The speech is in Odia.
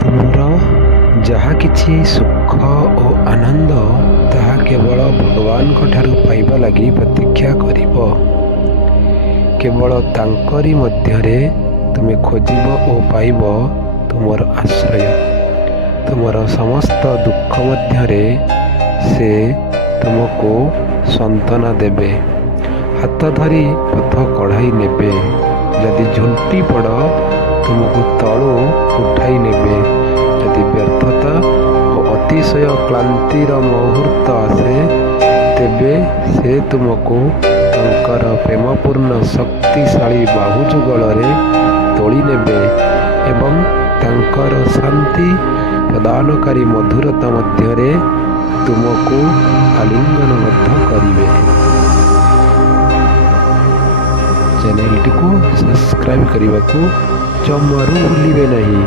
ତୁମର ଯାହା କିଛି ସୁଖ ଓ ଆନନ୍ଦ ତାହା କେବଳ ଭଗବାନଙ୍କ ଠାରୁ ପାଇବା ଲାଗି ପ୍ରତୀକ୍ଷା କରିବ। କେବଳ ତାଙ୍କରି ମଧ୍ୟରେ ତୁମେ ଖୋଜିବ ଓ ପାଇବ ତୁମର ଆଶ୍ରୟ। ତୁମର ସମସ୍ତ ଦୁଃଖ ମଧ୍ୟରେ ସେ ତୁମକୁ ସାନ୍ତ୍ୱନା ଦେବେ, ହାତ ଧରି ପଥ କଢ଼ାଇ ନେବେ। ଯଦି ଝୁଣ୍ଟି ପଡ଼ ତୁମକୁ ତଳୁ ଉଠାଇ ନେବେ। ଯଦି ବ୍ୟର୍ଥତା ଓ ଅତିଶୟ କ୍ଳାନ୍ତିର ମୁହୂର୍ତ୍ତ ଆସେ ତେବେ ସେ ତୁମକୁ ତାଙ୍କର ପ୍ରେମପୂର୍ଣ୍ଣ ଶକ୍ତିଶାଳୀ ବାହୁଯୁଗଳରେ ତୋଳି ନେବେ ଏବଂ ତାଙ୍କର ଶାନ୍ତି ପ୍ରଦାନକାରୀ ମଧୁରତା ମଧ୍ୟରେ ତୁମକୁ ଆଲିଙ୍ଗନ ମଧ୍ୟ କରିବେ। ଚ୍ୟାନେଲଟିକୁ ସବସ୍କ୍ରାଇବ୍ କରିବାକୁ ଜମାରୁ ଭୁଲିବେ ନାହିଁ।